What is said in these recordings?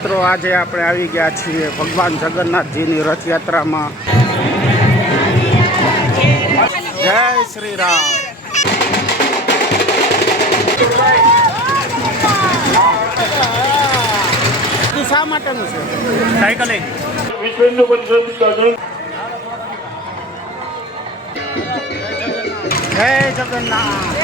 મિત્રો આજે આપણે આવી ગયા છીએ ભગવાન જગન્નાથજીની રથયાત્રામાં. જય શ્રી રામ તું શા માટેનું છે? સાયકલિંગ જય જગન્નાથ.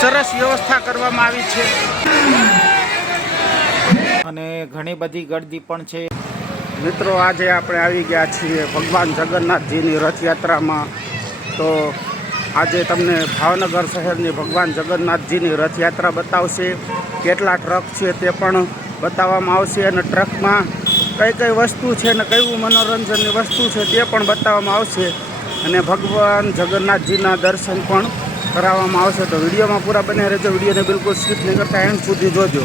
સરસ વ્યવસ્થા કરવામાં આવી છે. અને ઘણી બધી ગળદી પણ છે. મિત્રો આજે આપણે આવી ગયા છીએ ભગવાન જગન્નાથજીની રથયાત્રામાં. તો આજે તમને ભાવનગર શહેરની ભગવાન જગન્નાથજીની રથયાત્રા બતાવશે. કેટલા ટ્રક છે તે પણ બતાવવામાં આવશે અને ટ્રકમાં કઈ કઈ વસ્તુ છે અને કયું મનોરંજનની વસ્તુ છે તે પણ બતાવવામાં આવશે. અને ભગવાન જગન્નાથજીના દર્શન પણ કરાવવામાં આવશે. તો વિડીયોમાં પૂરા બને રહેજો. વિડીયોને બિલકુલ સ્કીપ નહીં કરતા. એન્ડ સુધી જોજો.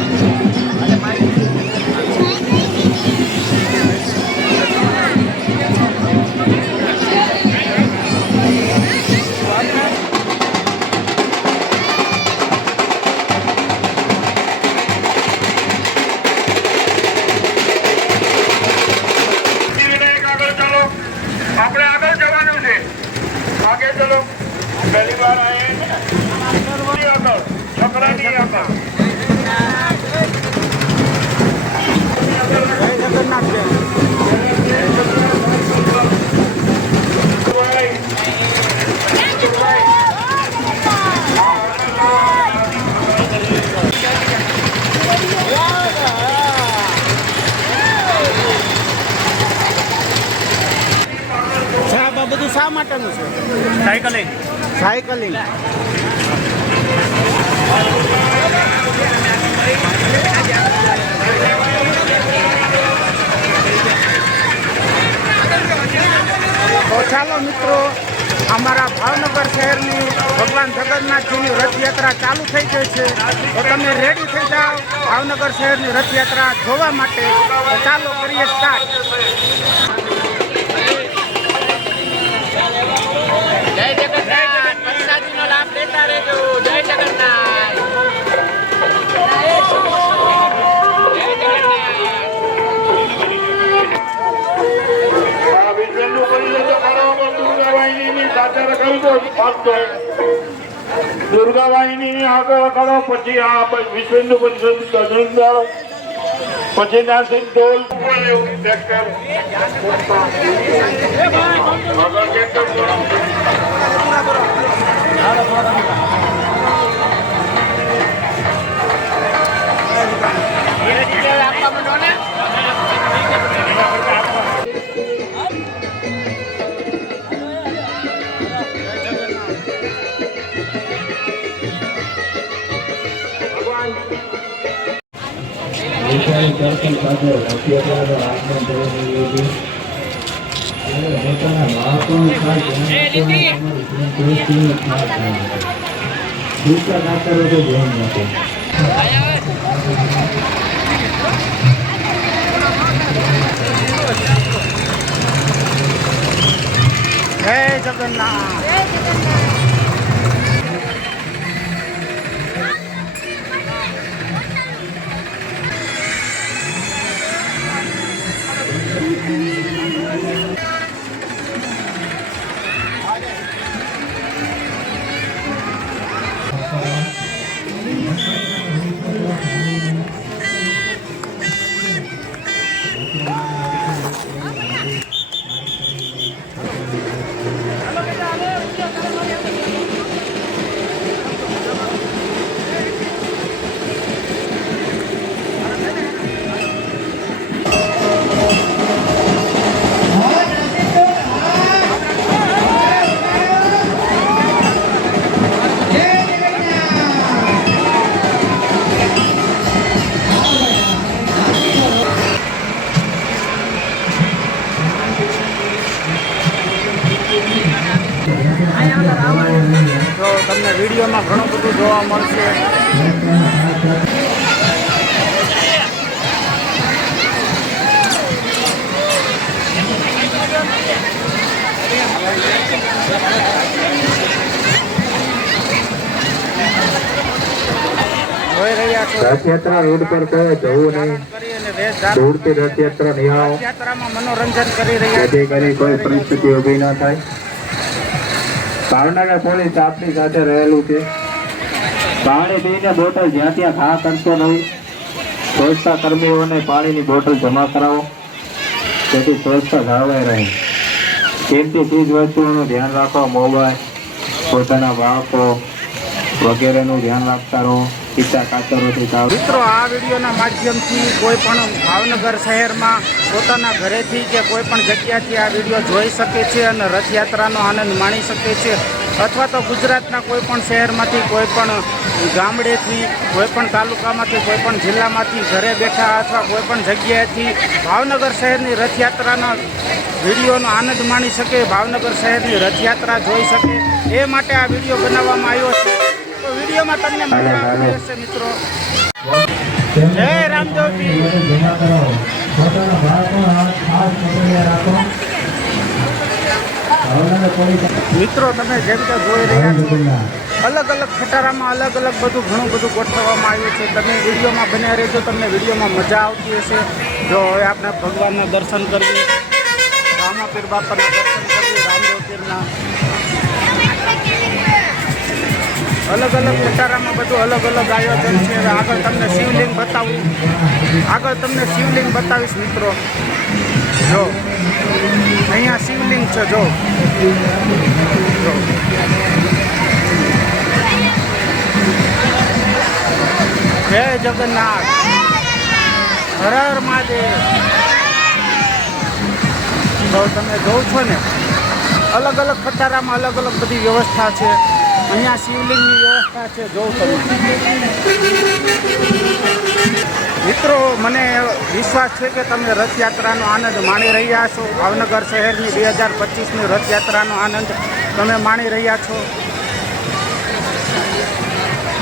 માટેનું છે? સાયકલિંગ. સાયકલિંગ. તો ચાલો મિત્રો અમારા ભાવનગર શહેરની ભગવાન જગન્નાથજીની રથયાત્રા ચાલુ થઈ ગઈ છે. તો તમે રેડી થઈ જાઓ ભાવનગર શહેરની રથયાત્રા જોવા માટે. ચાલો કરીએ સ્ટાર્ટ દુર્ગા વાહિનીની આગળ અખાડો પછી આ વિશ્વ હિન્દુ પરિષદ સાધન પછી નાસિક ઢોલ ટ્રેક્ટર આગળ વિશાળ દર્શન સાથે રથયાત્રાનું આગમન થયેલું હતું. ત્યારે પોતાના બાળકોનું રાખવાનું. દૂસરા ખાતરો તો ધ્યાન રાખો જય જગન્નાથ તો રથયાત્રા રોડ પર કયો જવું નહીં? દૂરથી રથયાત્રા નિહાળો મનોરંજન કરી રહ્યા છે. જેથી કરી કોઈ પરિસ્થિતિ ઊભી ન થાય. ભાવનગર પોલીસ આપની સાથે રહેલું છે. પાણી પીને બોટલ જ્યાં ત્યાં ઘા કરતો નહીં સ્વચ્છતા કર્મીઓને પાણીની બોટલ જમા કરાવો. જેથી સ્વચ્છતા જાળવાઈ રહે. કિંમતી ચીજ વસ્તુઓનું ધ્યાન રાખો મોબાઈલ પોતાના બાળકો વગેરેનું ધ્યાન રાખતા રહો. કિસ્સા કાતરોથી મિત્રો, આ વિડીયોના માધ્યમથી કોઈ પણ ભાવનગર શહેરમાં પોતાના ઘરેથી કે કોઈ પણ જગ્યાથી આ વીડિયો જોઈ શકે છે અને રથયાત્રાનો આનંદ માણી શકે છે. અથવા તો ગુજરાતના કોઈ પણ શહેરમાંથી કોઈ પણ ગામડેથી, કોઈ પણ તાલુકામાંથી, કોઈ પણ જિલ્લામાંથી ઘરે બેઠા અથવા કોઈ પણ જગ્યાએથી ભાવનગર શહેરની રથયાત્રાના વિડીયોનો આનંદ માણી શકે, ભાવનગર શહેરની રથયાત્રા જોઈ શકે. એ માટે આ વીડિયો બનાવવામાં આવ્યો છે. તો વિડીયોમાં તમને મજા આવતી હશે મિત્રો. જય રામદેવજી. મિત્રો તમે જેમ કે જોઈ રહ્યા છો અલગ અલગ ખટારામાં અલગ અલગ બધું ઘણું બધું ગોઠવવામાં આવ્યું છે. તમે વિડીયોમાં બન્યા રહેજો તમને વિડીયોમાં મજા આવતી હશે. જો હવે આપણે ભગવાનના દર્શન કરીએ. રામાપીર બાપાના દર્શન કરીએ રામદેવ પીરના અલગ અલગ પટારામાં બધું અલગ અલગ આયોજન છે. હવે આગળ તમને શિવલિંગ બતાવું. આગળ તમને શિવલિંગ બતાવીશ મિત્રો. જો. અહીંયા શિવલિંગ છે, જો. જય જગન્નાથ. હર હર મહાદેવ. તમે જોઉં છો ને, અલગ અલગ ખટારામાં અલગ અલગ બધી વ્યવસ્થા છે. અહીંયા શિવલિંગની વ્યવસ્થા છે, જોઉં તમે. મિત્રો, મને વિશ્વાસ છે કે તમે રથયાત્રાનો આનંદ માણી રહ્યા છો. ભાવનગર શહેરની બે હજાર પચીસની રથયાત્રાનો આનંદ તમે માણી રહ્યા છો.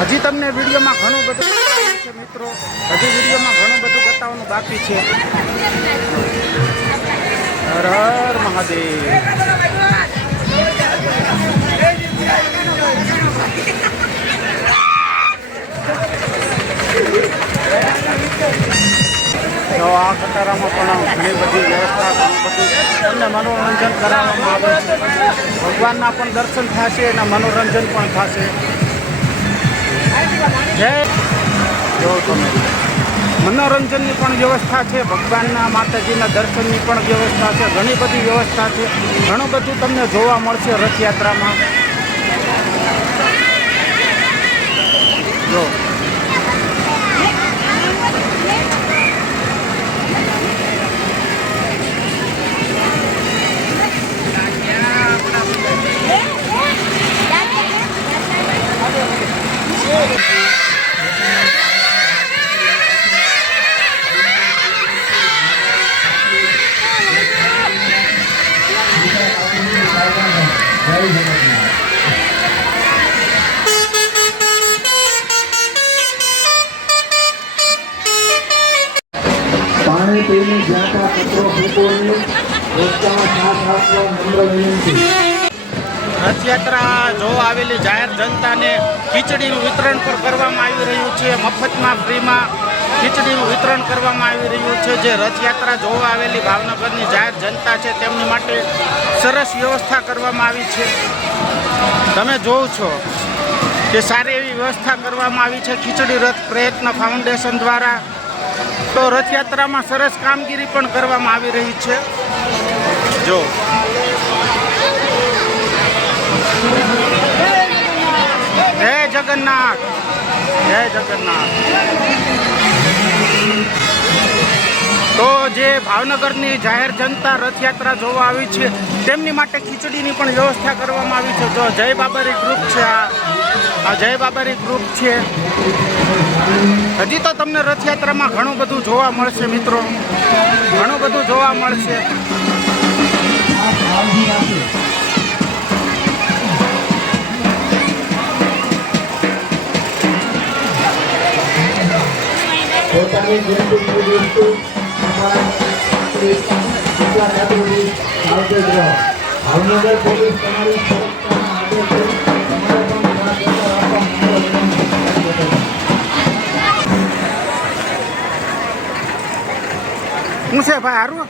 હજી તમને વિડીયોમાં ઘણું બધું છે, મિત્રો. હજી વિડીયોમાં ઘણું બધું બતાવવાનું બાકી છે. હર હર મહાદેવ. તો આ કતારામાં પણ ઘણી બધી વ્યવસ્થા ઘણું બધું તમને મનોરંજન કરાવવામાં આવે છે. ભગવાનના પણ દર્શન થશે અને મનોરંજન પણ થશે. જય. જો તમે. મનોરંજનની પણ વ્યવસ્થા છે, ભગવાનના માતાજીના દર્શનની પણ વ્યવસ્થા છે, ઘણી બધી વ્યવસ્થા છે. ઘણું બધું તમને જોવા મળશે રથયાત્રામાં. જો પાણી પીને જ્યાં ત્યાં કચરો ફૂંકો રસ્તામાં સાથ આપવા નમ્ર વિનંતી. રથયાત્રા જોવા આવેલી જાહેર જનતાને ખીચડીનું વિતરણ પણ કરવામાં આવી રહ્યું છે, મફતમાં, ફ્રીમાં ખીચડીનું વિતરણ કરવામાં આવી રહ્યું છે, જે રથયાત્રા જોવા આવેલી ભાવનગરની જાહેર જનતા છે, તેમની માટે સરસ વ્યવસ્થા કરવામાં આવી છે. તમે જોવ છો કે સારી એવી વ્યવસ્થા કરવામાં આવી છે. ખીચડી રથ પ્રયત્ન ફાઉન્ડેશન દ્વારા તો રથયાત્રામાં સરસ કામગીરી પણ કરવામાં આવી રહી છે. જો. જય જગન્નાથ. જય જગન્નાથ. તો જે ભાવનગરની જાહેર જનતા રથયાત્રા જોવા આવી છે, તેમની માટે ખીચડીની પણ વ્યવસ્થા કરવામાં આવી છે. જો જય બાબારી ગ્રુપ છે આ. જય બાબારી ગ્રુપ છે. હજી તો તમને રથયાત્રામાં ઘણું બધું જોવા મળશે, મિત્રો. ઘણું બધું જોવા મળશે. ભાવનગર પોલીસ તમારી શું છે ભાઈ હારું?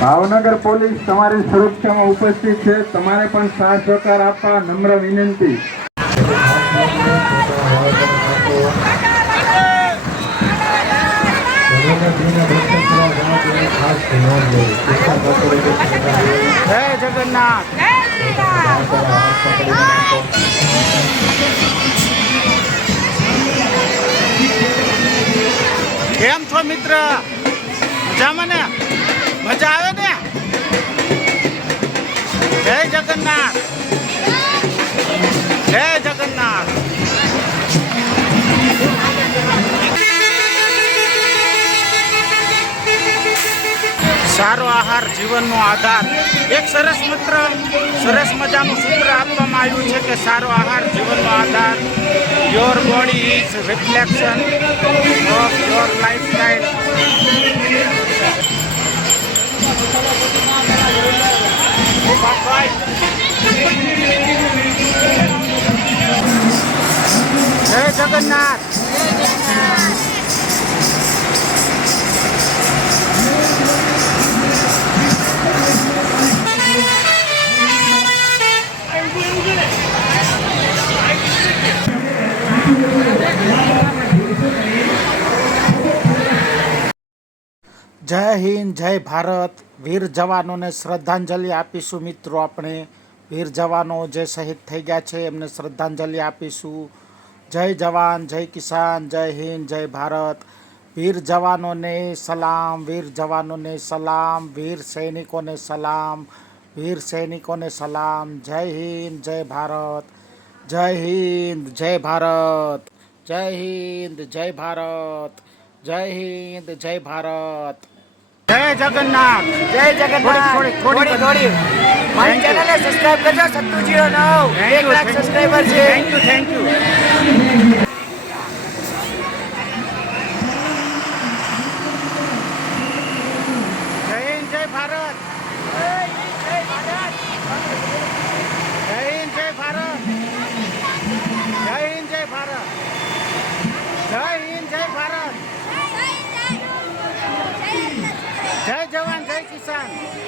ભાવનગર પોલીસ તમારી સુરક્ષામાં ઉપસ્થિત છે. તમારે પણ સાથ સહકાર આપવા નમ્ર વિનંતી. જય જગન્નાથ. મિત્ર? મજામાં ને? મજા આવે ને? જય જગન્નાથ. જય જગન્નાથ. સારો આહાર, જીવનનો આધાર. એક સરસ મિત્ર, સરસ મજાનું સૂત્ર આપવામાં આવ્યું છે કે સારો આહાર, જીવનનો આધાર. Your body is reflection of your lifestyle જય જગન્નાથ. જય હિન્દ, જય ભારત. વીર જવાનોને શ્રદ્ધાંજલિ આપીશું મિત્રો આપણે. વીર જવાનો જે શહીદ થઈ ગયા છે, એમને શ્રદ્ધાંજલિ આપીશું. જય જવાન, જય કિસાન, જય હિન્દ, જય ભારત. વીર જવાનોને સલામ, વીર જવાનોને સલામ, વીર સૈનિકોને સલામ, વીર સૈનિકોને સલામ. જય હિન્દ, જય ભારત. જય હિન્દ જય ભારત જય હિન્દ જય ભારત જય હિન્દ જય ભારત. જય જગન્નાથ જય જગન્નાથ. થોડી- થોડી- થોડી મારી. ચેનલને સબસ્ક્રાઇબ કરજો સત્તુ જીરો નવ એક લાખ સબસ્ક્રાઇબર છે. થેન્ક યુ થેન્ક યુ જય હિન્દ જય ભારત જય હિન્દ જય ભારત જય હિન્દ જય ભારત જય હિન્દ જય ભારત જય જવાન જય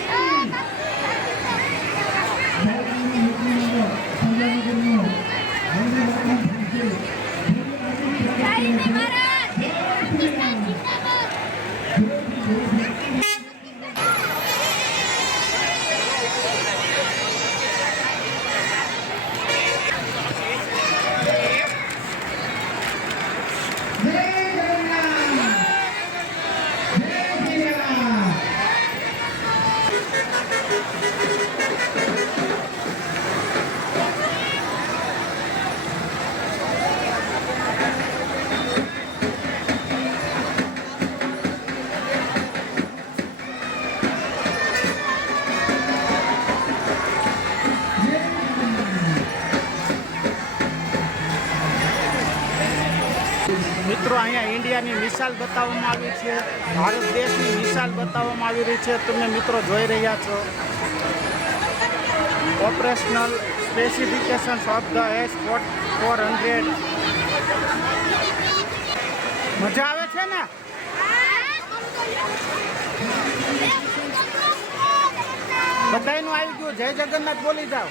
મિસાલ બતાવવામાં આવી છે. ભારત દેશની મિસાલ બતાવવામાં આવી રહી છે. તમે મિત્રો જોઈ રહ્યા છો. Operational specifications of the S four hundred. મજા આવે છે ને? બધાનું આવી ગયું. જય જગન્નાથ. બોલી જાઓ.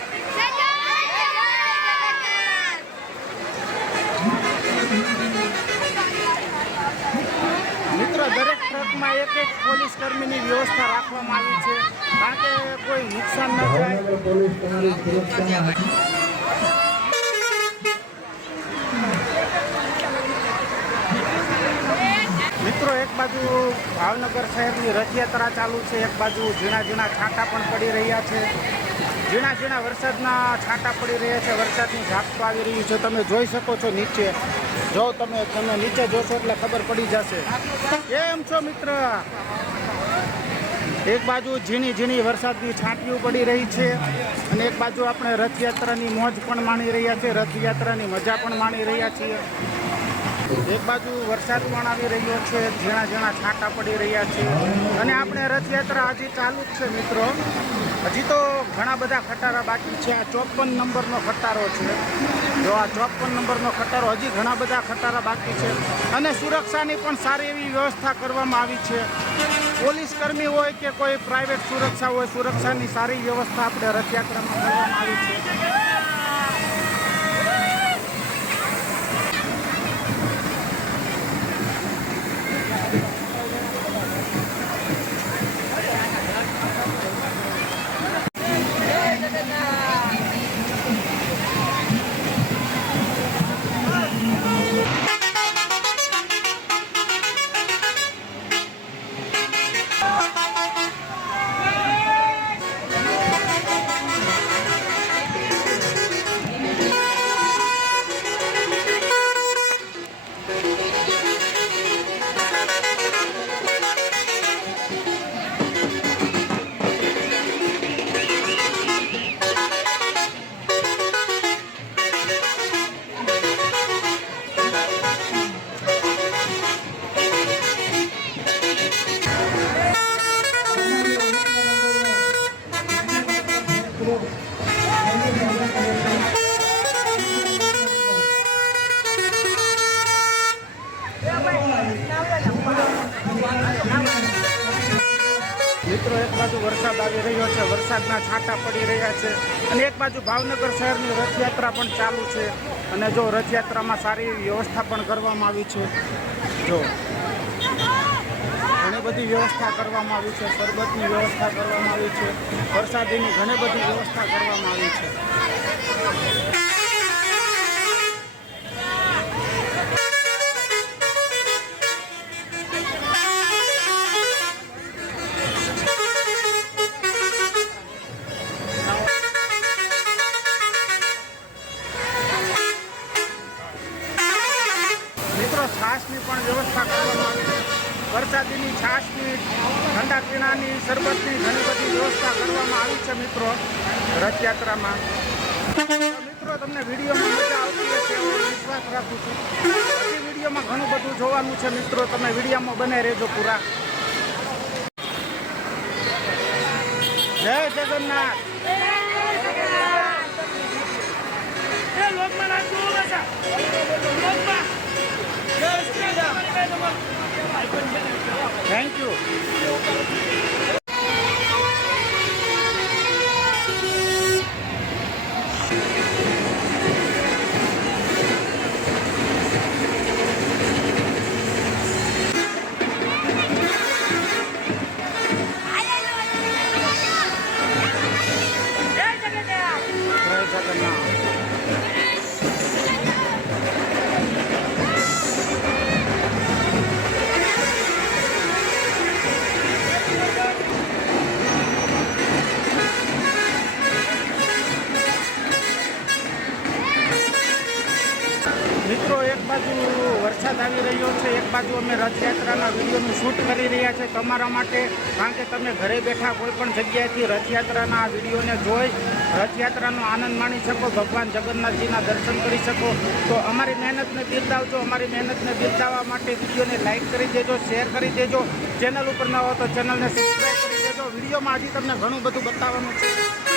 દરેક ટ્રકમાં એક એક પોલીસ કર્મીની વ્યવસ્થા રાખવામાં આવી છે. કારણ કોઈ નુકસાન ન થાય. મિત્રો, એક બાજુ ભાવનગર શહેરની રથયાત્રા ચાલુ છે. એક બાજુ ઝીણા ઝીણા છાંટા પણ પડી રહ્યા છે. ઝીણા ઝીણા વરસાદના છાંટા પડી રહ્યા છે. વરસાદની ઝાપટું આવી રહ્યું છે. તમે જોઈ શકો છો નીચે. જો તમે તમે નીચે જોશો એટલે ખબર પડી જશે. કેમ છો મિત્ર? એક બાજુ ઝીણી ઝીણી વરસાદની છાંટીઓ પડી રહી છે અને એક બાજુ આપણે રથયાત્રાની મોજ પણ માણી રહ્યા છીએ, રથયાત્રાની મજા પણ માણી રહ્યા છીએ. એક બાજુ વરસાદ પણ આવી રહ્યો છે, ઝીણા ઝીણા છાંટા પડી રહ્યા છે અને આપણે રથયાત્રા હજી ચાલુ જ છે મિત્રો. હજી તો ઘણા બધા ખટારા બાકી છે, આ ચોપન નંબરનો ખટારો છે. જો આ ચોપન નંબરનો ખટારો, હજી ઘણા બધા ખટારા બાકી છે. અને સુરક્ષાની પણ સારી એવી વ્યવસ્થા કરવામાં આવી છે. પોલીસ કર્મી હોય કે કોઈ પ્રાઇવેટ સુરક્ષા હોય, સુરક્ષાની સારી વ્યવસ્થા આપણે રથયાત્રામાં કરવામાં આવી છે. મિત્રો, એક બાજુ વરસાદ આવી રહ્યો છે, વરસાદના છાંટા પડી રહ્યા છે અને એક બાજુ ભાવનગર શહેરની રથયાત્રા પણ ચાલુ છે અને જો રથયાત્રામાં સારી વ્યવસ્થા પણ કરવામાં આવી છે. જો ઘણી બધી વ્યવસ્થા કરવામાં આવી છે શરબતની વ્યવસ્થા કરવામાં આવી છે, વરસાદીની ઘણી બધી વ્યવસ્થા કરવામાં આવી છે. વરસાદીની છાશની, ઠંડા પીણાની, શરબતની ઘણી બધી વ્યવસ્થા કરવામાં આવી છે મિત્રો રથયાત્રામાં. મિત્રો, તમને વિડીયોમાં મજા આવતી હશે એવો વિશ્વાસ રાખું છું. પછી વિડીયોમાં ઘણું બધું જોવાનું છે મિત્રો, તમે વિડીયોમાં બને રહેજો પૂરા. જય જગન્નાથ. યુ જય Thank you. તમારા માટે, કારણ કે તમે ઘરે બેઠા કોઈ પણ જગ્યાએથી રથયાત્રાના આ વિડીયોને જોઈ, રથયાત્રાનો આનંદ માણી શકો, ભગવાન જગન્નાથજીના દર્શન કરી શકો. તો અમારી મહેનતને બિરદાવજો, અમારી મહેનતને બિરદાવવા માટે વિડીયોને લાઇક કરી દેજો, શેર કરી દેજો. ચેનલ ઉપર ન હો તો ચેનલને સબસ્ક્રાઈબ કરી દેજો. વિડીયોમાં હજી તમને ઘણું બધું બતાવવાનું છે.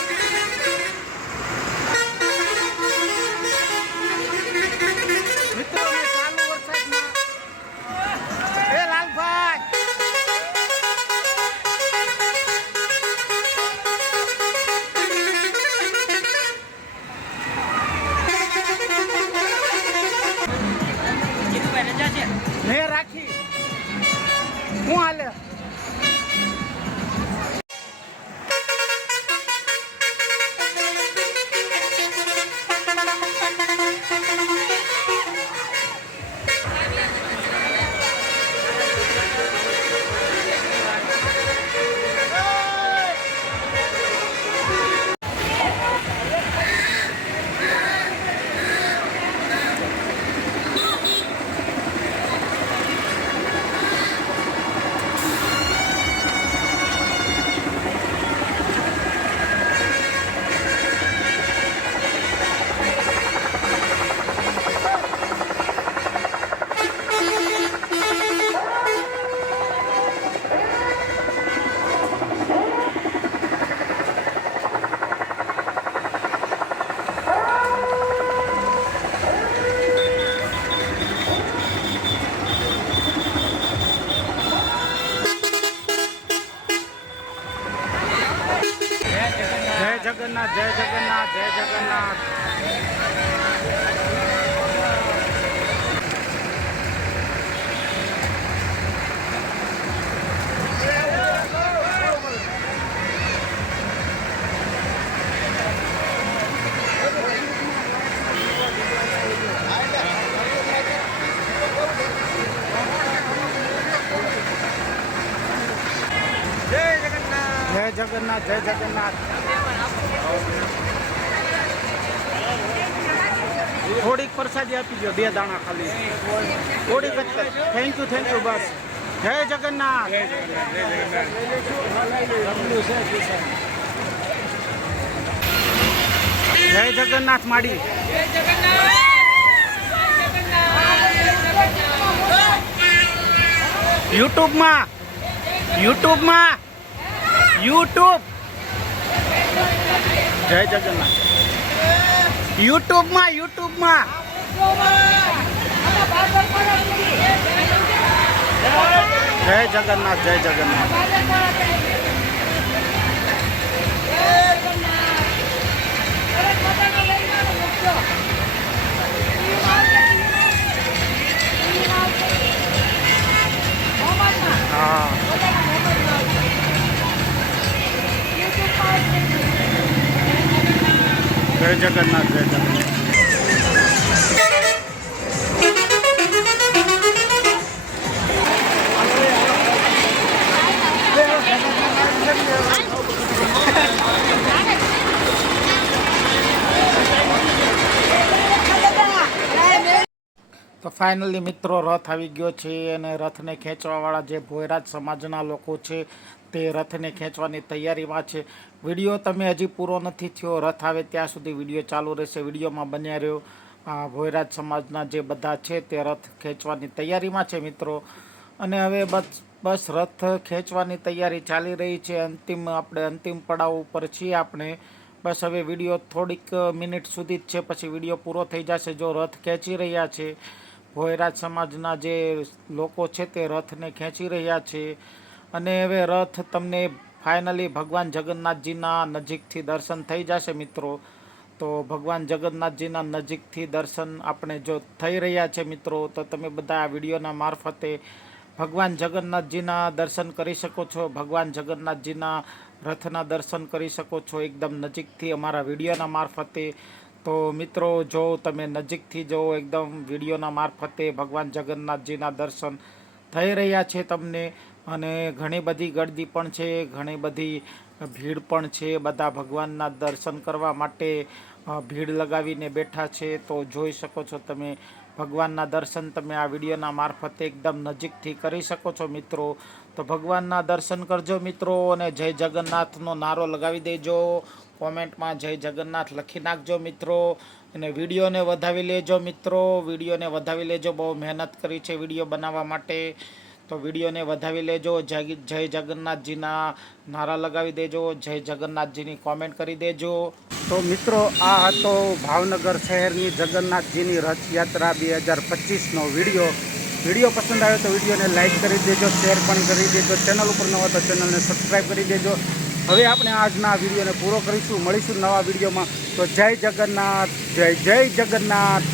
જય જગન્નાથ જય જગન્નાથ જય જગન્નાથ. જય જગન્નાથ જય જગન્નાથ. થોડીક પ્રસાદી આપી દો બે દાણા ખાલી. થોડીક થેન્ક યુ થેન્ક યુ બસ. જય જગન્નાથ. જય જગન્નાથ માડી. યુટ્યુબમાં યુટ્યુબમાં યુટ્યુબ જય જગન્નાથ. યુટ્યુબમાં યુટ્યુબમાં જય જગન્નાથ જય જગન્નાથ. હા. જય જગન્નાથ જય જગન્નાથ. તો ફાઇનલી મિત્રો રથ આવી ગયો છે અને રથને ખેંચવાવાળા જે ભોયરાજ સમાજના લોકો છે તે રથને ખેંચવાની તૈયારીમાં છે. વીડિયો તમે હજી પૂરો નથી થયો, રથ આવે ત્યાં સુધી વીડિયો ચાલુ રહેશે. વિડીયોમાં બન્યા રહ્યો. ભોયરાજ સમાજના જે બધા છે તે રથ ખેંચવાની તૈયારીમાં છે મિત્રો. અને હવે બસ બસ રથ ખેંચવાની તૈયારી ચાલી રહી છે. અંતિમ, આપણે અંતિમ પડાવ ઉપર છીએ આપણે. બસ હવે વીડિયો થોડીક મિનિટ સુધી જ છે, પછી વીડિયો પૂરો થઈ જશે જો રથ ખેંચી રહ્યા છે. ભોયરાજ સમાજના જે લોકો છે તે રથને ખેંચી રહ્યા છે. અને હવે રથ તમને ફાઇનલી ભગવાન જગન્નાથજીના નજીકથી દર્શન થઈ જશે મિત્રો. તો ભગવાન જગન્નાથજીના નજીકથી દર્શન આપણે જો થઈ રહ્યા છે મિત્રો, તો તમે બધા આ વિડીયોના મારફતે ભગવાન જગન્નાથજીના દર્શન કરી શકો છો, ભગવાન જગન્નાથજીના રથના દર્શન કરી શકો છો એકદમ નજીકથી અમારા વિડીયોના મારફતે. તો મિત્રો, જો તમે નજીકથી જો એકદમ વિડીયોના મારફતે ભગવાન જગન્નાથજીના દર્શન થઈ રહ્યા છે તમને અને ઘણી બધી ગળદી પણ છે, ઘણી બધી ભીડ પણ છે. બધા ભગવાનના દર્શન કરવા માટે ભીડ લગાવીને બેઠા છે. તો જોઈ શકો છો તમે, ભગવાનના દર્શન તમે આ વિડીયોના મારફતે એકદમ નજીકથી કરી શકો છો મિત્રો. તો ભગવાનના દર્શન કરજો મિત્રો અને જય જગન્નાથનો નારો લગાવી દેજો. કોમેન્ટમાં જય જગન્નાથ લખી નાખજો મિત્રો. અને વિડીયોને વધાવી લેજો મિત્રો. વિડીયોને વધાવી લેજો. બહુ મહેનત કરી છે વીડિયો બનાવવા માટે. તો વિડીયોને વધાવી લેજો. જય જય જગન્નાથજીના નારા લગાવી દેજો. જય જગન્નાથજીની કોમેન્ટ કરી દેજો. તો મિત્રો, આ હતો ભાવનગર શહેરની જગન્નાથજીની રથયાત્રા બે હજાર પચીસનો વીડિયો. વીડિયો પસંદ આવે તો વિડીયોને લાઈક કરી દેજો, શેર પણ કરી દેજો. ચેનલ ઉપર ન હોય તો ચેનલને સબસ્ક્રાઈબ કરી દેજો. હવે આપણે આજના વિડીયોને પૂરો કરીશું. મળીશું નવા વિડીયોમાં. તો જય જગન્નાથ, જય જય જગન્નાથ.